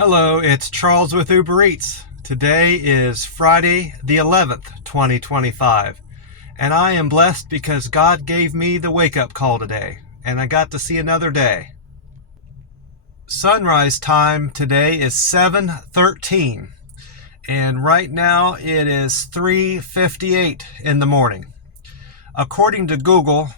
Hello, it's Charles with Uber Eats. Today is Friday the 11th, 2025, and I am blessed because God gave me the wake-up call today, and I got to see another day. Sunrise time today is 7:13, and right now it is 3:58 in the morning. According to Google,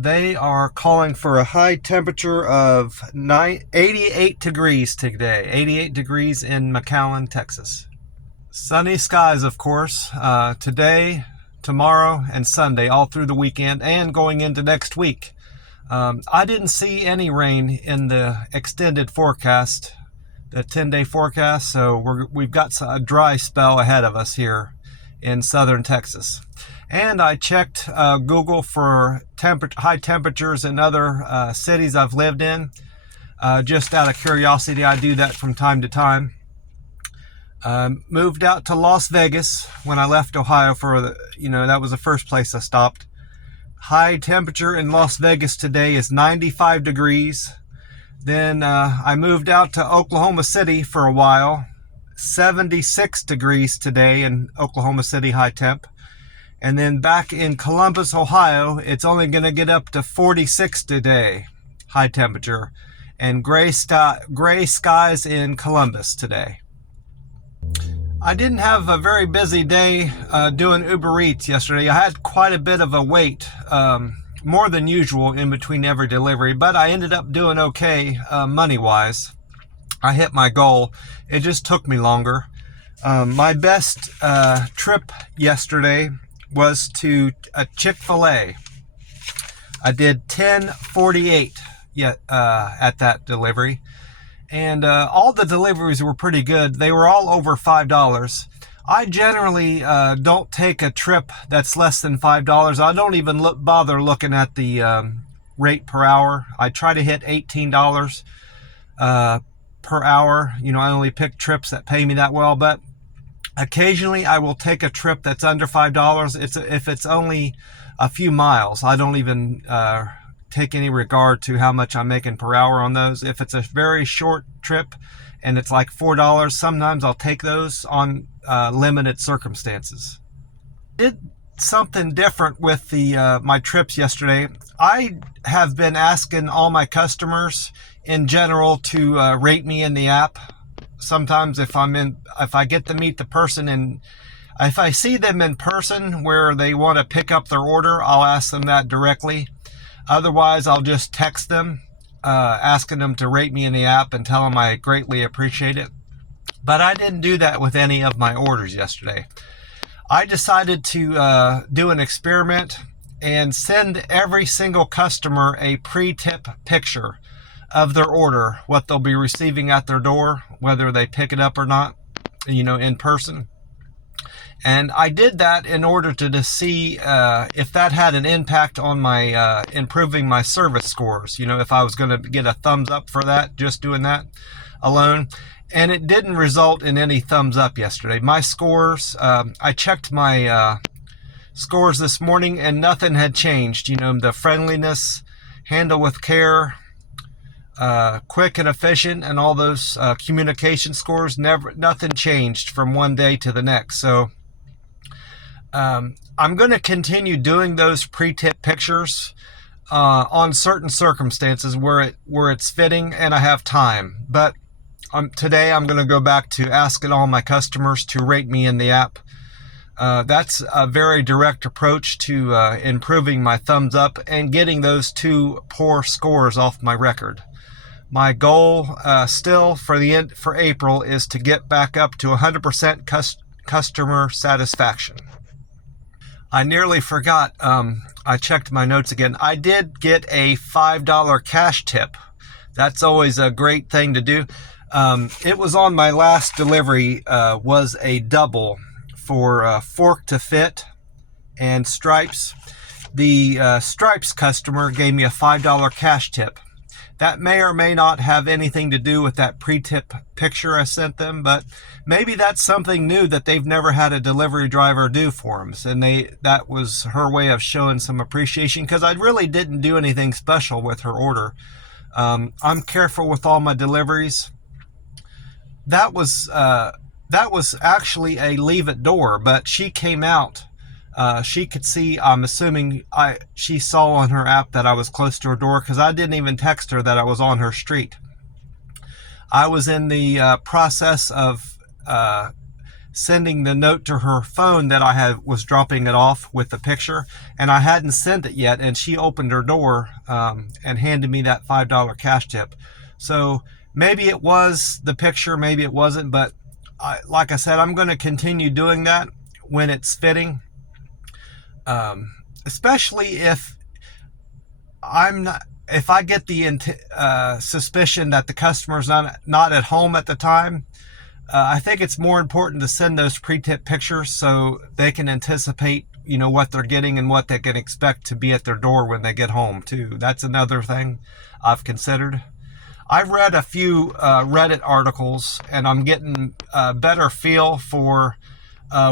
they are calling for a high temperature of 88 degrees today. 88 degrees in McAllen, Texas. Sunny skies, of course, today, tomorrow, and Sunday, all through the weekend and going into next week. I didn't see any rain in the extended forecast, the 10-day forecast, so we've got a dry spell ahead of us here in southern Texas. And I checked Google for high temperatures in other cities I've lived in. Just out of curiosity, I do that from time to time. Moved out to Las Vegas when I left Ohio that was the first place I stopped. High temperature in Las Vegas today is 95 degrees. Then I moved out to Oklahoma City for a while. 76 degrees today in Oklahoma City high temp. And then back in Columbus, Ohio, it's only going to get up to 46 today, high temperature, and gray skies in Columbus today. I didn't have a very busy day doing Uber Eats yesterday. I had quite a bit of a wait, more than usual in between every delivery, but I ended up doing okay money-wise. I hit my goal. It just took me longer. My best trip yesterday was to a Chikfila. I did 10:48 at that delivery, and all the deliveries were pretty good. They were all over $5. I generally don't take a trip that's less than $5. I don't even bother looking at the rate per hour. I try to hit $18 per hour. I only pick trips that pay me that well, but occasionally I will take a trip that's under $5. If it's only a few miles, I don't even take any regard to how much I'm making per hour on those. If it's a very short trip and it's like $4, sometimes I'll take those on limited circumstances. Did something different with my trips yesterday. I have been asking all my customers in general to rate me in the app. Sometimes if I get to meet the person and if I see them in person where they want to pick up their order, I'll ask them that directly. Otherwise, I'll just text them, asking them to rate me in the app and tell them I greatly appreciate it. But I didn't do that with any of my orders yesterday. I decided to do an experiment and send every single customer a pre-tip picture of their order, what they'll be receiving at their door, whether they pick it up or not, in person. And I did that in order to see if that had an impact on my improving my service scores. If I was going to get a thumbs up for that, just doing that alone. And it didn't result in any thumbs up yesterday. My scores, I checked my scores this morning and nothing had changed. The friendliness, handle with care, quick and efficient, and all those communication scores, nothing changed from one day to the next. So I'm going to continue doing those pre-tip pictures on certain circumstances where it's fitting and I have time. But today I'm going to go back to asking all my customers to rate me in the app. That's a very direct approach to improving my thumbs up and getting those two poor scores off my record. My goal still for April is to get back up to 100% customer satisfaction. I nearly forgot. I checked my notes again. I did get a $5 cash tip. That's always a great thing to do. It was on my last delivery, was a double for fork to fit and stripes. The stripes customer gave me a $5 cash tip. That may or may not have anything to do with that pre-tip picture I sent them, but maybe that's something new that they've never had a delivery driver do for them. And that was her way of showing some appreciation, because I really didn't do anything special with her order. I'm careful with all my deliveries. that was actually a leave it door, but she came out. She could see. I'm assuming she saw on her app that I was close to her door because I didn't even text her that I was on her street. I was in the process of sending the note to her phone that was dropping it off with the picture, and I hadn't sent it yet, and she opened her door and handed me that $5 cash tip. So maybe it was the picture, maybe it wasn't, but like I said, I'm going to continue doing that when it's fitting, especially if if I get the suspicion that the customer's not at home at the time. I think it's more important to send those pre-tip pictures so they can anticipate, what they're getting and what they can expect to be at their door when they get home too. That's another thing I've considered. I've read a few Reddit articles, and I'm getting a better feel for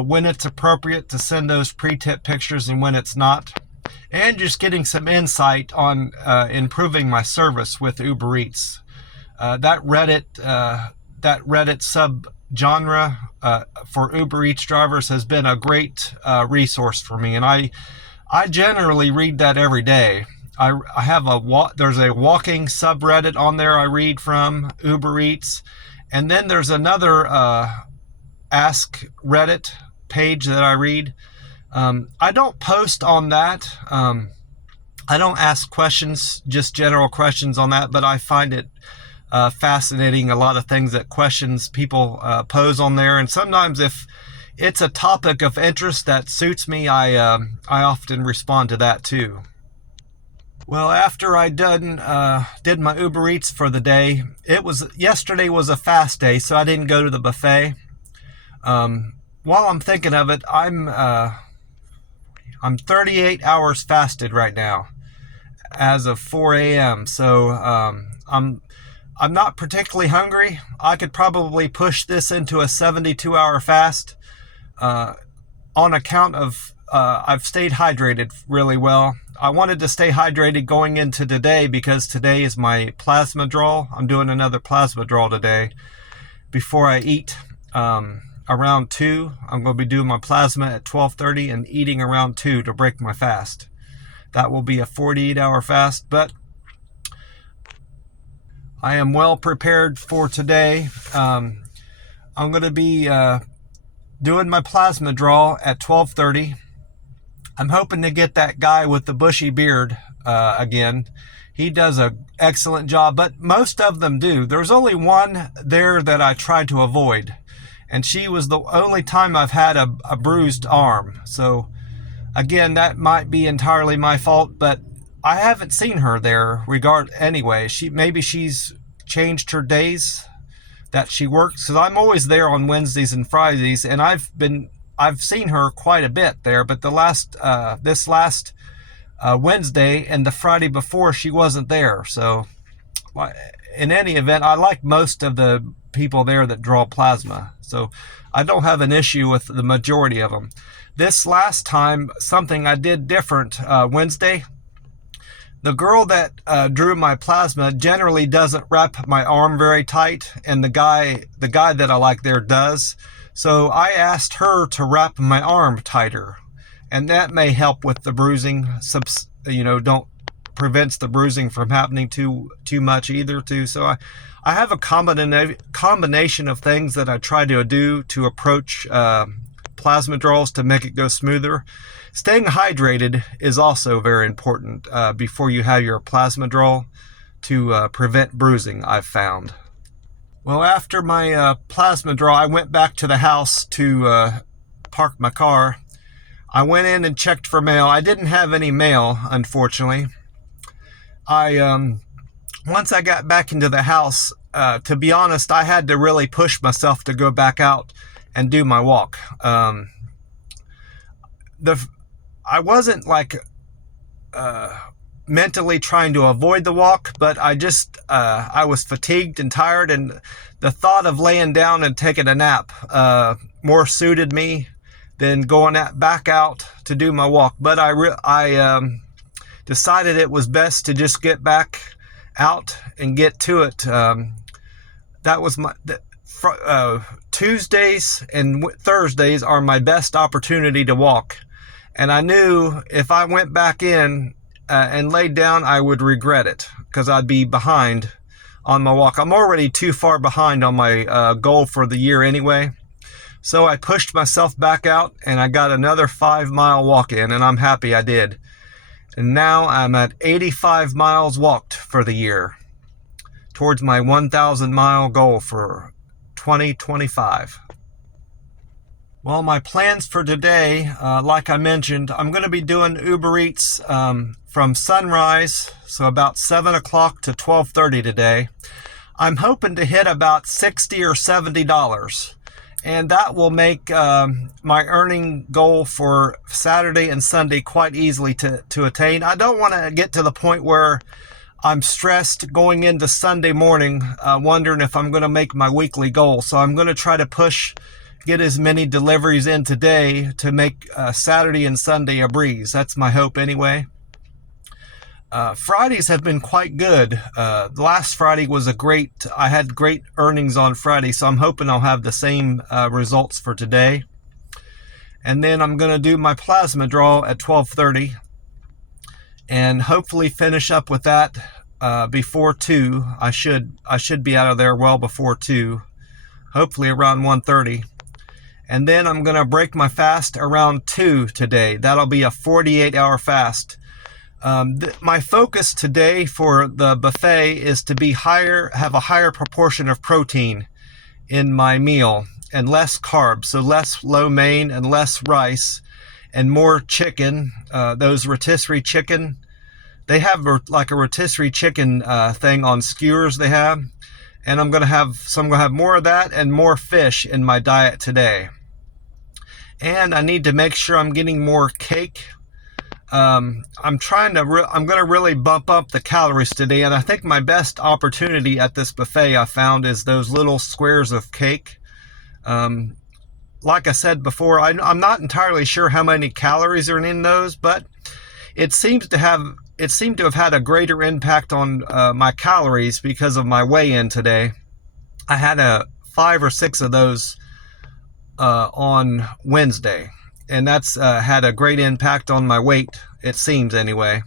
when it's appropriate to send those pre-tip pictures and when it's not, and just getting some insight on improving my service with Uber Eats. That Reddit sub-genre for Uber Eats drivers has been a great resource for me, and I generally read that every day. I have there's a walking subreddit on there I read from Uber Eats, and then there's another Ask Reddit page that I read. I don't post on that. I don't ask questions, just general questions on that, but I find it fascinating, a lot of things that questions people pose on there, and sometimes if it's a topic of interest that suits me, I often respond to that too. Well, after I did my Uber Eats for the day, yesterday was a fast day, so I didn't go to the buffet. While I'm thinking of it, I'm 38 hours fasted right now as of 4 a.m. So I'm not particularly hungry. I could probably push this into a 72-hour fast on account of I've stayed hydrated really well. I wanted to stay hydrated going into today because today is my plasma draw. I'm doing another plasma draw today before I eat. Around 2, I'm going to be doing my plasma at 12:30 and eating around 2 to break my fast. That will be a 48-hour fast, but I am well prepared for today. I'm going to be doing my plasma draw at 12:30. I'm hoping to get that guy with the bushy beard again. He does an excellent job, but most of them do. There's only one there that I tried to avoid, and she was the only time I've had a bruised arm. So again, that might be entirely my fault, but I haven't seen her there anyway. Maybe she's changed her days that she works, because I'm always there on Wednesdays and Fridays, and I've seen her quite a bit there, but this last Wednesday and the Friday before, she wasn't there. So in any event, I like most of the people there that draw plasma, so I don't have an issue with the majority of them. This last time, something I did different Wednesday, the girl that drew my plasma generally doesn't wrap my arm very tight, and the guy that I like there does. So I asked her to wrap my arm tighter, and that may help with the bruising. Prevents the bruising from happening too much either too. So I have a combination of things that I try to do to approach plasma draws to make it go smoother. Staying hydrated is also very important before you have your plasma draw to prevent bruising, I've found. Well, after my plasma draw, I went back to the house to park my car. I went in and checked for mail. I didn't have any mail, unfortunately. Once I got back into the house, to be honest, I had to really push myself to go back out and do my walk. I wasn't mentally trying to avoid the walk, but I was fatigued and tired, and the thought of laying down and taking a nap more suited me than going back out to do my walk. But I decided it was best to just get back out and get to it that was my Tuesdays and Thursdays are my best opportunity to walk. And I knew if I went back in and laid down, I would regret it because I'd be behind on my walk. I'm already too far behind on my goal for the year anyway. So I pushed myself back out and I got another 5-mile walk in, and I'm happy I did. And now I'm at 85 miles walked for the year towards my 1,000-mile goal for 2025. Well, my plans for today, like I mentioned, I'm going to be doing Uber Eats from sunrise, so about 7 o'clock to 12:30 today. I'm hoping to hit about $60 or $70, and that will make my earning goal for Saturday and Sunday quite easily to attain. I don't want to get to the point where I'm stressed going into Sunday morning, wondering if I'm going to make my weekly goal. So I'm going to try to get as many deliveries in today to make Saturday and Sunday a breeze. That's my hope anyway. Fridays have been quite good. Last Friday was I had great earnings on Friday, so I'm hoping I'll have the same results for today. And then I'm going to do my plasma draw at 12:30 and hopefully finish up with that before 2. I should be out of there well before 2, hopefully around 1:30. And then I'm going to break my fast around 2 today. That'll be a 48-hour fast. My focus today for the buffet is to have a higher proportion of protein in my meal and less carbs, so less lo mein and less rice and more chicken. Those rotisserie chicken, they have like a rotisserie chicken thing on skewers they have, and I'm gonna have more of that and more fish in my diet today. And I need to make sure I'm getting more cake. I'm going to really bump up the calories today, and I think my best opportunity at this buffet I found is those little squares of cake. Like I said before, I'm not entirely sure how many calories are in those, but it seemed to have had a greater impact on my calories because of my weigh-in today. I had 5 or 6 of those on Wednesday, and that's had a great impact on my weight, it seems anyway.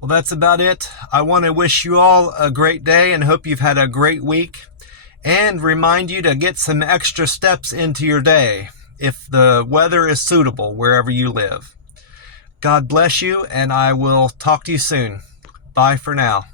Well, that's about it. I want to wish you all a great day and hope you've had a great week, and remind you to get some extra steps into your day if the weather is suitable wherever you live. God bless you, and I will talk to you soon. Bye for now.